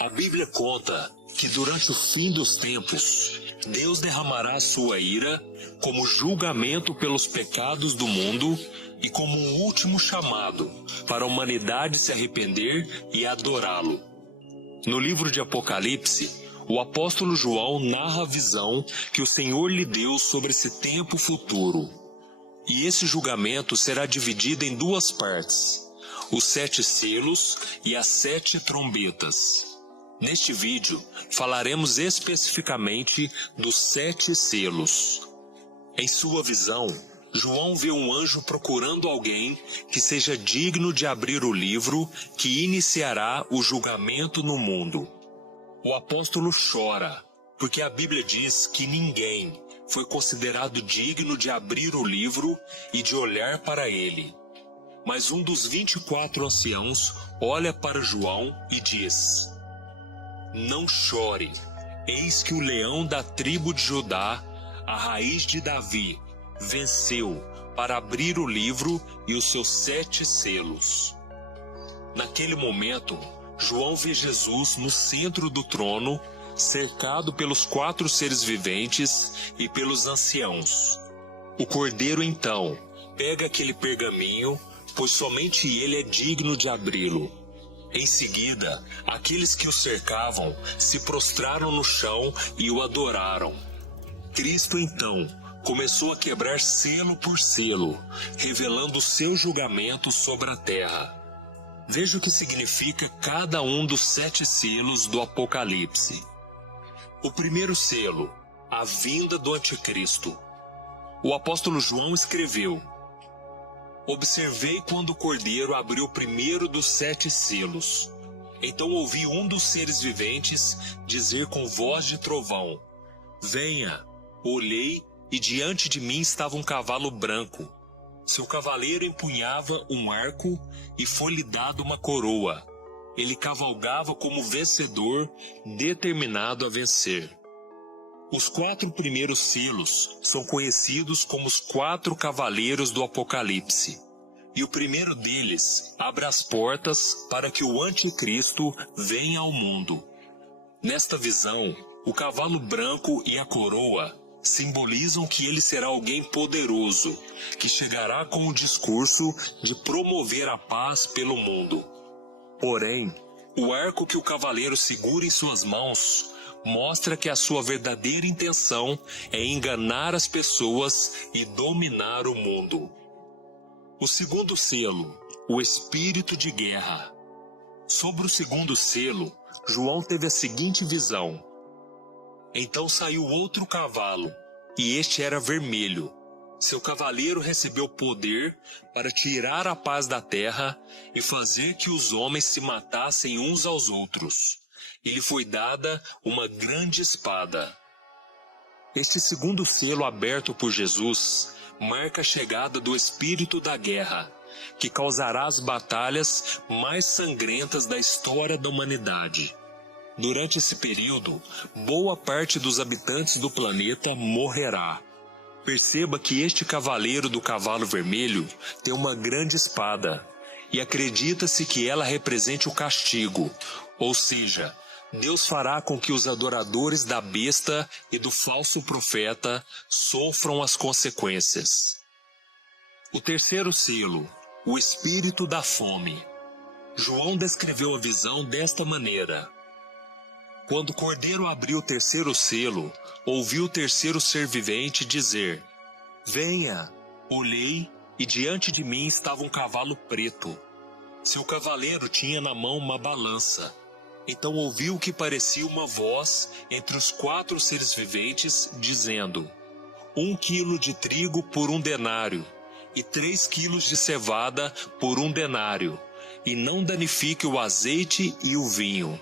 A Bíblia conta que durante o fim dos tempos, Deus derramará sua ira como julgamento pelos pecados do mundo e como um último chamado para a humanidade se arrepender e adorá-lo. No livro de Apocalipse, o apóstolo João narra a visão que o Senhor lhe deu sobre esse tempo futuro. E esse julgamento será dividido em duas partes: os 7 selos e as 7 trombetas. Neste vídeo, falaremos especificamente dos 7 selos. Em sua visão, João vê um anjo procurando alguém que seja digno de abrir o livro que iniciará o julgamento no mundo. O apóstolo chora, porque a Bíblia diz que ninguém foi considerado digno de abrir o livro e de olhar para ele. Mas um dos 24 anciãos olha para João e diz: "Não chore, eis que o leão da tribo de Judá, a raiz de Davi, venceu para abrir o livro e os seus 7 selos." Naquele momento, João vê Jesus no centro do trono, cercado pelos 4 seres viventes e pelos anciãos. O cordeiro então pega aquele pergaminho, pois somente ele é digno de abri-lo. Em seguida, aqueles que o cercavam se prostraram no chão e o adoraram. Cristo então começou a quebrar selo por selo, revelando o seu julgamento sobre a terra. Veja o que significa cada um dos 7 selos do Apocalipse. O primeiro selo, a vinda do Anticristo. O apóstolo João escreveu: "Observei quando o cordeiro abriu o primeiro dos 7 selos. Então ouvi um dos seres viventes dizer com voz de trovão: Venha! Olhei, e diante de mim estava um cavalo branco. Seu cavaleiro empunhava um arco e foi-lhe dado uma coroa. Ele cavalgava como vencedor, determinado a vencer." Os 4 primeiros selos são conhecidos como os 4 cavaleiros do Apocalipse. E o primeiro deles abre as portas para que o Anticristo venha ao mundo. Nesta visão, o cavalo branco e a coroa simbolizam que ele será alguém poderoso, que chegará com o discurso de promover a paz pelo mundo. Porém, o arco que o cavaleiro segura em suas mãos mostra que a sua verdadeira intenção é enganar as pessoas e dominar o mundo. O segundo selo, o espírito de guerra. Sobre o segundo selo, João teve a seguinte visão: "Então saiu outro cavalo, e este era vermelho. Seu cavaleiro recebeu poder para tirar a paz da terra e fazer que os homens se matassem uns aos outros. E lhe foi dada uma grande espada." Este segundo selo aberto por Jesus marca a chegada do espírito da guerra, que causará as batalhas mais sangrentas da história da humanidade. Durante esse período, boa parte dos habitantes do planeta morrerá. Perceba que este cavaleiro do cavalo vermelho tem uma grande espada, e acredita-se que ela represente o castigo, ou seja, Deus fará com que os adoradores da besta e do falso profeta sofram as consequências. O terceiro selo, o espírito da fome. João descreveu a visão desta maneira: "Quando o cordeiro abriu o terceiro selo, ouvi o terceiro ser vivente dizer: Venha! Olhei, e diante de mim estava um cavalo preto. Seu cavaleiro tinha na mão uma balança. Então ouvi o que parecia uma voz entre os 4 seres viventes, dizendo: 1 quilo de trigo por 1 denário, e 3 quilos de cevada por 1 denário, e não danifique o azeite e o vinho."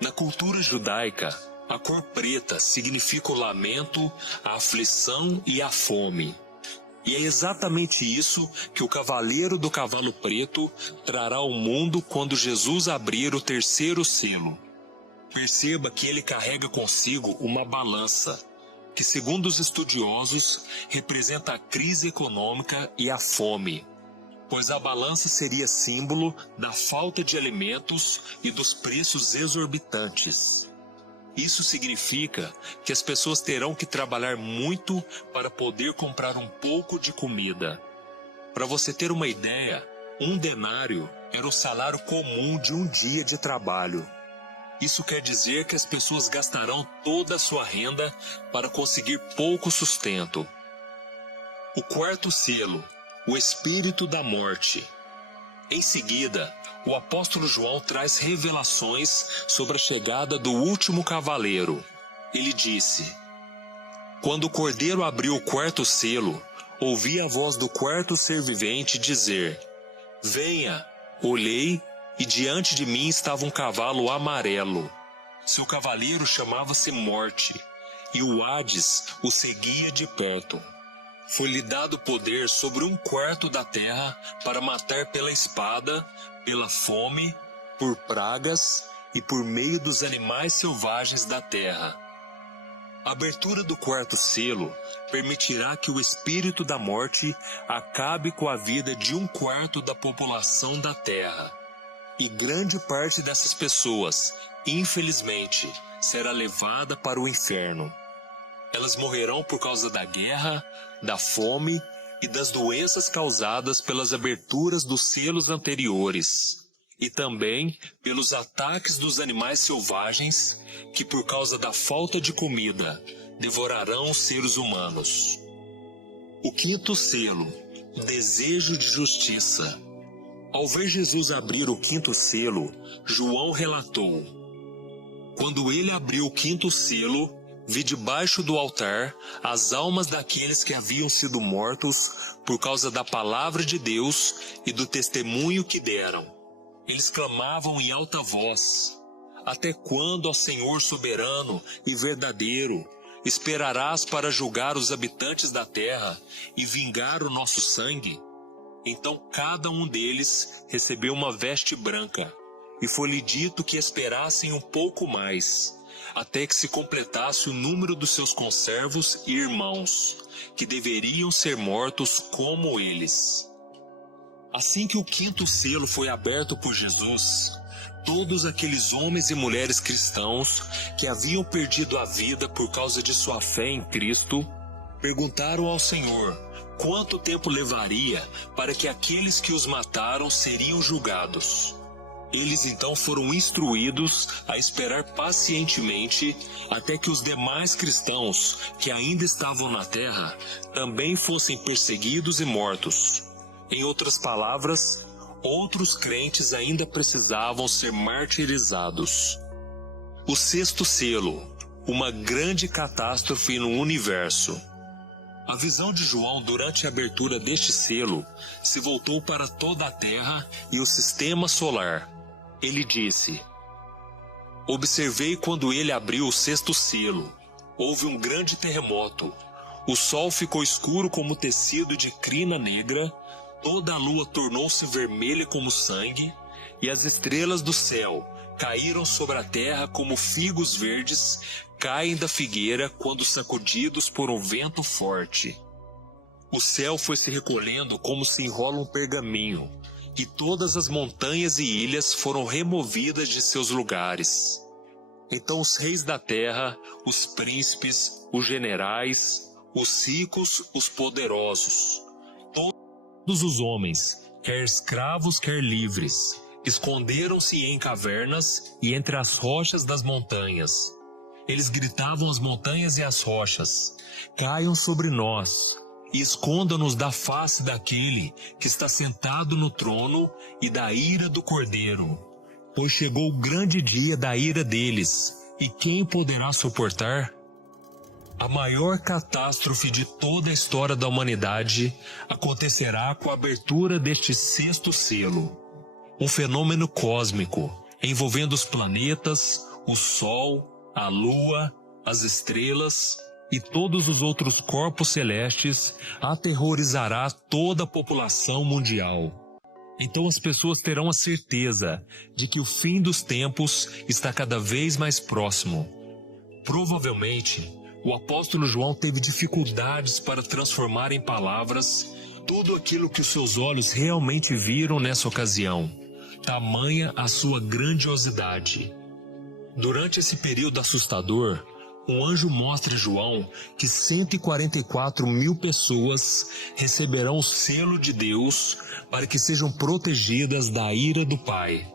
Na cultura judaica, a cor preta significa o lamento, a aflição e a fome. E é exatamente isso que o cavaleiro do cavalo preto trará ao mundo quando Jesus abrir o terceiro selo. Perceba que ele carrega consigo uma balança, que, segundo os estudiosos, representa a crise econômica e a fome. pois a balança seria símbolo da falta de alimentos e dos preços exorbitantes. Isso significa que as pessoas terão que trabalhar muito para poder comprar um pouco de comida. Para você ter uma ideia, 1 denário era o salário comum de um dia de trabalho. Isso quer dizer que as pessoas gastarão toda a sua renda para conseguir pouco sustento. O quarto selo, o espírito da morte. Em seguida, o apóstolo João traz revelações sobre a chegada do último cavaleiro. Ele disse: Quando o cordeiro abriu o quarto selo, ouvi a voz do quarto ser vivente dizer: Venha! Olhei, e diante de mim estava um cavalo amarelo. Seu cavaleiro chamava-se Morte, e o Hades o seguia de perto. Foi-lhe dado poder sobre 1/4 da terra para matar pela espada, pela fome, por pragas e por meio dos animais selvagens da terra. A abertura do quarto selo permitirá que o espírito da morte acabe com a vida de 1/4 da população da terra. E grande parte dessas pessoas, infelizmente, será levada para o inferno. Elas morrerão por causa da guerra, da fome e das doenças causadas pelas aberturas dos selos anteriores, e também pelos ataques dos animais selvagens que, por causa da falta de comida, devorarão os seres humanos. O quinto selo, o desejo de justiça. Ao ver Jesus abrir o quinto selo, João relatou: Quando ele abriu o quinto selo, vi debaixo do altar as almas daqueles que haviam sido mortos por causa da palavra de Deus e do testemunho que deram. Eles clamavam em alta voz: Até quando, ó Senhor soberano e verdadeiro, esperarás para julgar os habitantes da terra e vingar o nosso sangue? Então cada um deles recebeu uma veste branca, e foi-lhe dito que esperassem um pouco mais, até que se completasse o número dos seus conservos e irmãos, que deveriam ser mortos como eles. Assim que o quinto selo foi aberto por Jesus, todos aqueles homens e mulheres cristãos que haviam perdido a vida por causa de sua fé em Cristo, perguntaram ao Senhor quanto tempo levaria para que aqueles que os mataram seriam julgados. Eles então foram instruídos a esperar pacientemente até que os demais cristãos que ainda estavam na terra também fossem perseguidos e mortos. Em outras palavras, outros crentes ainda precisavam ser martirizados. O sexto selo, uma grande catástrofe no universo. A visão de João durante a abertura deste selo se voltou para toda a Terra e o sistema solar. Ele disse: Observei quando ele abriu o sexto selo. Houve um grande terremoto. O sol ficou escuro como tecido de crina negra, toda a lua tornou-se vermelha como sangue, e as estrelas do céu caíram sobre a terra como figos verdes caem da figueira quando sacudidos por um vento forte. O céu foi se recolhendo como se enrola um pergaminho, e todas as montanhas e ilhas foram removidas de seus lugares. Então os reis da terra, os príncipes, os generais, os ricos, os poderosos, todos os homens, quer escravos, quer livres, esconderam-se em cavernas e entre as rochas das montanhas. Eles gritavam às montanhas e às rochas: Caiam sobre nós e esconda-nos da face daquele que está sentado no trono e da ira do Cordeiro. Pois chegou o grande dia da ira deles, e quem poderá suportar? A maior catástrofe de toda a história da humanidade acontecerá com a abertura deste sexto selo. Um fenômeno cósmico, envolvendo os planetas, o Sol, a Lua, as estrelas e todos os outros corpos celestes, aterrorizará toda a população mundial. Então as pessoas terão a certeza de que o fim dos tempos está cada vez mais próximo. Provavelmente, o apóstolo João teve dificuldades para transformar em palavras tudo aquilo que os seus olhos realmente viram nessa ocasião. Tamanha a sua grandiosidade. Durante esse período assustador, um anjo mostra a João que 144 mil pessoas receberão o selo de Deus para que sejam protegidas da ira do Pai.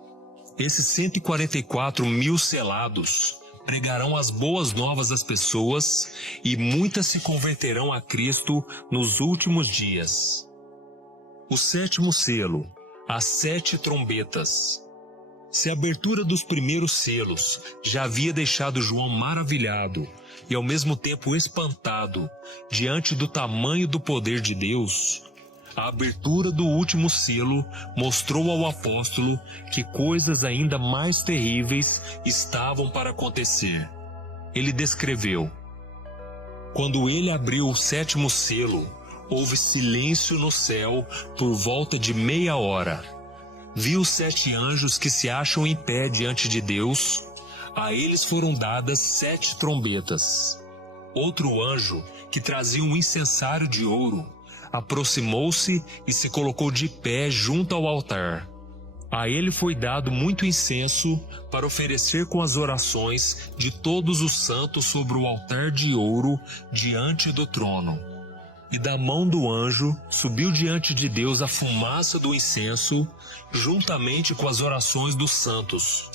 Esses 144 mil selados pregarão as boas novas às pessoas e muitas se converterão a Cristo nos últimos dias. O sétimo selo, as 7 trombetas. Se a abertura dos primeiros selos já havia deixado João maravilhado e ao mesmo tempo espantado diante do tamanho do poder de Deus, a abertura do último selo mostrou ao apóstolo que coisas ainda mais terríveis estavam para acontecer. Ele descreveu: quando ele abriu o 7º selo, houve silêncio no céu por volta de meia hora. Vi os 7 anjos que se acham em pé diante de Deus. A eles foram dadas 7 trombetas. Outro anjo, que trazia um incensário de ouro, aproximou-se e se colocou de pé junto ao altar. A ele foi dado muito incenso para oferecer com as orações de todos os santos sobre o altar de ouro diante do trono. E da mão do anjo subiu diante de Deus a fumaça do incenso, juntamente com as orações dos santos.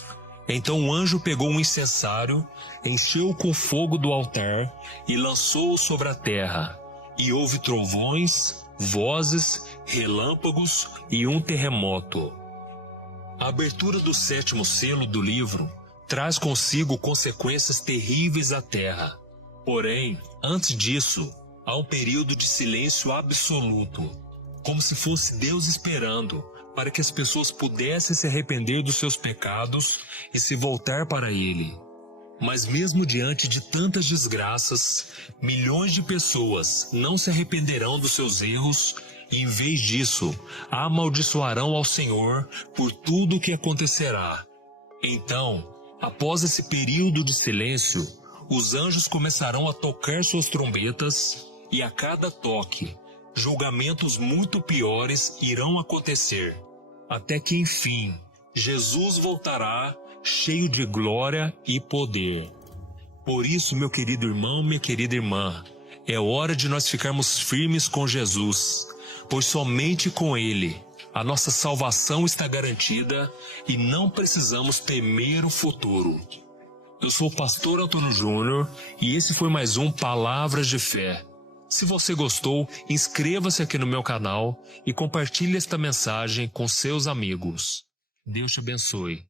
Então o anjo pegou um incensário, encheu-o com fogo do altar e lançou-o sobre a terra. E houve trovões, vozes, relâmpagos e um terremoto. A abertura do 7º selo do livro traz consigo consequências terríveis à terra. Porém, antes disso, há um período de silêncio absoluto, como se fosse Deus esperando para que as pessoas pudessem se arrepender dos seus pecados e se voltar para Ele. Mas mesmo diante de tantas desgraças, milhões de pessoas não se arrependerão dos seus erros e, em vez disso, amaldiçoarão ao Senhor por tudo o que acontecerá. Então, após esse período de silêncio, os anjos começarão a tocar suas trombetas e a cada toque, julgamentos muito piores irão acontecer, até que, enfim, Jesus voltará cheio de glória e poder. Por isso, meu querido irmão, minha querida irmã, é hora de nós ficarmos firmes com Jesus, pois somente com Ele a nossa salvação está garantida e não precisamos temer o futuro. Eu sou o pastor Antônio Júnior e esse foi mais um Palavras de Fé. Se você gostou, inscreva-se aqui no meu canal e compartilhe esta mensagem com seus amigos. Deus te abençoe.